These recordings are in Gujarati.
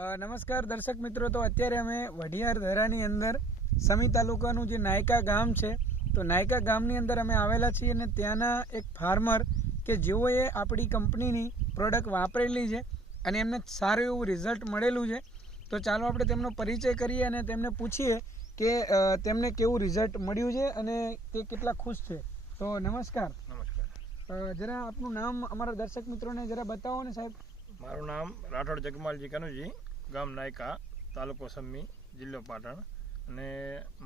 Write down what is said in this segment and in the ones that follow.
નમસ્કાર દર્શક મિત્રો તો અત્યારે અમે વઢિયાર ધરાની અંદર સમી તાલુકાનું જે નાયકા ગામ છે તો નાયકા ગામની અંદર અમે આવેલા છીએ અને ત્યાંના એક ફાર્મર કે જેઓએ આપણી કંપનીની પ્રોડક્ટ વાપરેલી છે અને એમને સારું એવું રિઝલ્ટ મળેલું છે. તો ચાલો આપણે તેમનો પરિચય કરીએ અને તેમને પૂછીએ કે તેમને કેવું રિઝલ્ટ મળ્યું છે અને તે કેટલા ખુશ છે. તો નમસ્કાર. નમસ્કાર. જરા આપનું નામ અમારા દર્શક મિત્રોને જરા બતાવો ને સાહેબ. મારું નામ રાઠોડ જગમાલજી કનુજી. ગામ નાયકા, તાલુકો સમ્મી જિલ્લો પાટણ. અને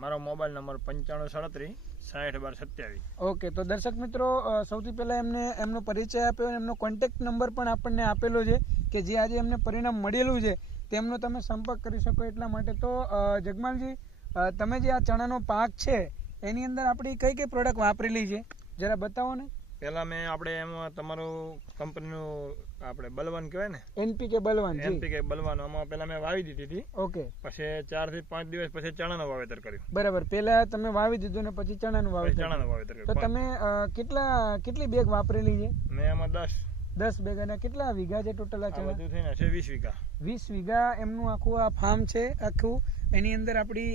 મારો મોબાઈલ નંબર પંચાણું સાડત્રીસ સાઠ બાર સત્યાવીસ. ઓકે, તો દર્શક મિત્રો સૌથી પહેલા એમને, એમનો પરિચય આપ્યો અને એમનો કોન્ટેક્ટ નંબર પણ આપણને આપેલો છે કે જે આજે એમને પરિણામ મળેલું છે, તેમનો તમે સંપર્ક કરી શકો એટલા માટે. તો જગમાલજી તમે જે આ ચણાનો પાક છે, એની અંદર આપણી કઈ કઈ પ્રોડક્ટ વાપરેલી છે? જરા બતાવો ને. પહેલાં મેં આપણે એમાં તમારું કંપનીનું આપણે બલવાન કહેવાય ને? એનપીકે બલવાન એનપીકે બલવાન આમાં પહેલાં મેં વાવી દીધી હતી. ઓકે. પછી ચારથી પાંચ દિવસ પછી ચણાનું વાવેતર કર્યું. બરાબર. પહેલા તમે વાવી દીધું ને પછી ચણાનું વાવેતર ચણાનું વાવેતર તો તમે કેટલા કેટલી બેગ વાપરેલી છે? મેં એમાં દસ. દસ બેગ અને કેટલા વીઘા છે ટોટલ આ ચણા? બધું થઈને છે વીસ વીઘા. વીસ વીઘા એમનું આખું આ ફાર્મ છે આખું. એની અંદર આપણી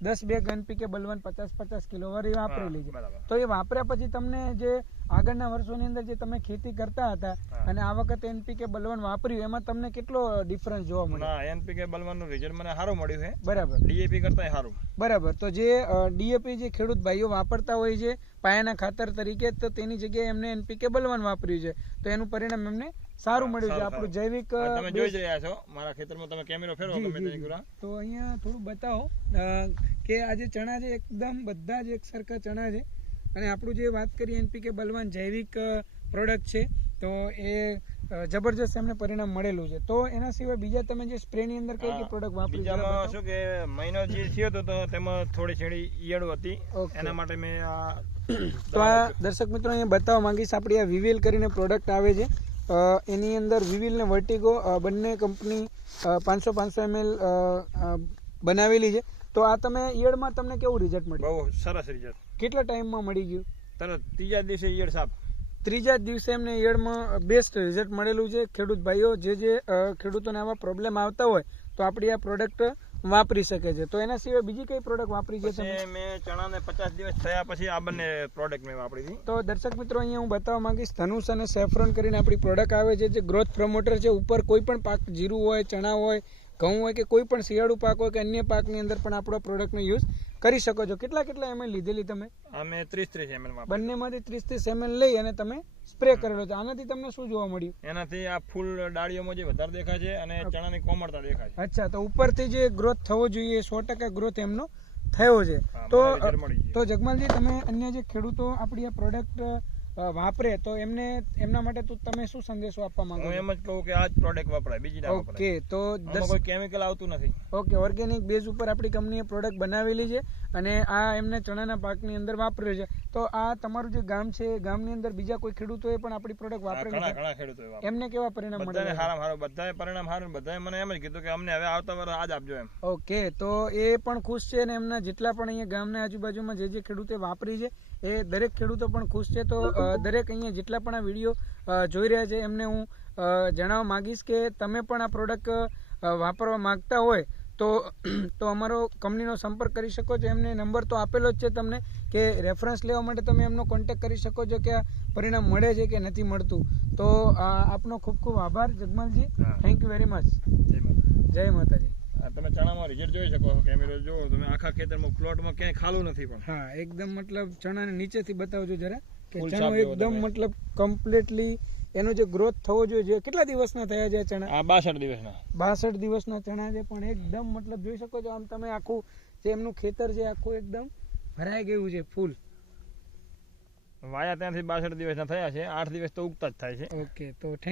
દસ બેગ એનપીકે બલવન પચાસ પચાસ કિલો વરી વાપરી લીધી તો એ વાપર્યા પછી તમને જે આગળના વર્ષોની અંદર જે તમે ખેતી કરતા હતા અને આ વખતે એનપીકે બલવન વાપર્યું એમાં તમને કેટલો ડિફરન્સ જોવા મળ્યો? ના એનપીકે બલવાનનું રિઝલ્ટ મને સારું મળ્યું છે બરાબર. ડીએપી કરતા સારું. બરાબર. તો જે ડીએપી જે ખેડૂત ભાઈઓ વાપરતા હોય છે પાયાના ખાતર તરીકે તો તેની જગ્યાએ એમને એનપીકે બલવન વાપર્યું છે. તો એનું પરિણામ એમને સારું મળ્યું છે. આપણું જૈવિક તમે જોઈ જ રહ્યા છો. મારા ખેતરમાં તમે કેમેરો ફેરવો ગમે તે તો અહીંયા થોડું બતાવો કે આ જે ચણા છે એકદમ બધા જ એક સરખા ચણા છે. અને આપણું જે વાત કરીએ એનપીકે બલવાન જૈવિક પ્રોડક્ટ છે તો એ જબરજસ્ત એમને પરિણામ મળેલું છે. તો એના સિવાય બીજા તમે જે સ્પ્રે ની અંદર કઈ કઈ પ્રોડક્ટ વાપરી બીજામાં શું કે મહિનો જે થયો હતો તો તેમાં થોડી છેડી ઈયળો હતી. એના માટે મેં આ તો આ દર્શક મિત્રો અહીંયા બતાવવા માંગીશ. આપણી આ વિવેલ કરીને પ્રોડક્ટ આવે છે. એની અંદર વિવિલ ને વર્ટિગો બંને કંપની પાંચસો પાંચસો એમએલ બનાવેલી છે. તો આ તમે ઈયળમાં તમને કેવું રિઝલ્ટ મળ્યું? બહુ સરસ રિઝલ્ટ કેટલા ટાઈમમાં મળી ગયું? તરત ત્રીજા દિવસે ઈયળ સાફ ત્રીજા દિવસે એમને ઈયળમાં બેસ્ટ રિઝલ્ટ મળેલું છે. ખેડૂત ભાઈઓ જે જે ખેડૂતોને આવા પ્રોબ્લેમ આવતા હોય તો આપણી આ પ્રોડક્ટ વાપરી શકે છે. તો એના સિવાય બીજી કઈ પ્રોડક્ટ વાપરી છે તમે? મેં ચણાને પચાસ દિવસ થયા પછી આ બંને પ્રોડક્ટ મેં વાપરી હતી. તો દર્શક મિત્રો અહીંયા હું બતાવવા માંગીશ ધનુષ અને સેફ્રોન કરીને આપણી પ્રોડક્ટ આવે છે જે ગ્રોથ પ્રમોટર છે. ઉપર કોઈ પણ પાક જીરું હોય ચણા હોય ઘઉં હોય કે કોઈ પણ શિયાળુ પાક હોય કે અન્ય પાકની અંદર પણ આપણો પ્રોડક્ટનો યુઝ કરી શકો છો. કેટલા કેટલા એમએલ લીધેલી તમે? અમે ત્રીસ ત્રીસ એમએલ બંનેમાંથી ત્રીસ ત્રીસ એમએલ લઈ અને તમે સ્પ્રે કરેલો છે. આનાથી તમને શું જોવા મળ્યું? એનાથી આ ફૂલ ડાળીઓમાં જે વધારે દેખાય છે અને ચણાની કોમળતા દેખાય છે. અચ્છા તો ઉપરથી જે ગ્રોથ થવો જોઈએ સો ટકા ગ્રોથ એમનો થયો છે. તો. તો જગમાલજી તમે અન્ય જે ખેડૂતો આપણી આ પ્રોડક્ટ વાપરે તો એમને એમના માટે તો તમે શું સંદેશો આપવા માંગો હું એમ જ કહું કે આ જ પ્રોડક્ટ વપરાય બીજી ના ઓકે તો કોઈ કેમિકલ આવતું નથી. ઓકે ઓર્ગેનિક બેઝ ઉપર આપણી કંપનીએ પ્રોડક્ટ બનાવેલી છે અને આ એમને ચણાના પાકની અંદર વાપર્યો છે. તો આ તમારું જે ગામ છે ગામની અંદર બીજા કોઈ ખેડૂતોએ પણ આપણી પ્રોડક્ટ વાપરેલી ઘણા છે? ઘણા ખેડૂતોએ એમને કેવા પરિણામ બધાને સારા સારા બધાએ પરિણામ હારું બધાએ મને એમ જ કીધું કે અમને હવે આવતા વર્ષ આજ આપજો એમ. ઓકે તો એ પણ ખુશ છે અને એમના જેટલા પણ અહીંયા ગામના આજુબાજુમાં જે જે ખેડૂતે વાપરી છે એ દરેક ખેડૂતો પણ ખુશ છે. તો દરેક અહીંયા જેટલા પણ આ વીડિયો જોઈ રહ્યા છે એમને હું જણાવવા માંગીશ કે તમે પણ આ પ્રોડક્ટ વાપરવા માંગતા હોય તો તો અમારો કંપનીનો સંપર્ક કરી શકો છો. એમને નંબર તો આપેલો જ છે તમને કે રેફરન્સ લેવા માટે તમે એમનો કોન્ટેક કરી શકો છો કે આ પરિણામ મળે છે કે નથી મળતું. તો આપનો ખૂબ ખૂબ આભાર Jagmalji. Thank you very much જય માતાજી. તમે ચણામાં રિઝલ્ટ જોઈ શકો છો કેમેરો જો તમે આખા ખેતરમાં પ્લોટમાં ક્યાંય ખાલું નથી પણ. હા એકદમ મતલબ ચણાને નીચેથી બતાવજો જરા કે ચણો એકદમ મતલબ કમ્પ્લીટલી એનો જે ગ્રોથ થવો જોઈએ કેટલા દિવસના થયા છે ચણા? આ બાસઠ દિવસના. બાસઠ દિવસના ચણા છે પણ એકદમ મતલબ જોઈ શકો છો આમ તમે આખું જે એમનું ખેતર છે આખું એકદમ ભરાઈ ગયું છે ફૂલ. વાયા ત્યાંથી બાસઠ દિવસના થયા છે આઠ દિવસ તો ઉગતા જ થાય છે. ઓકે તો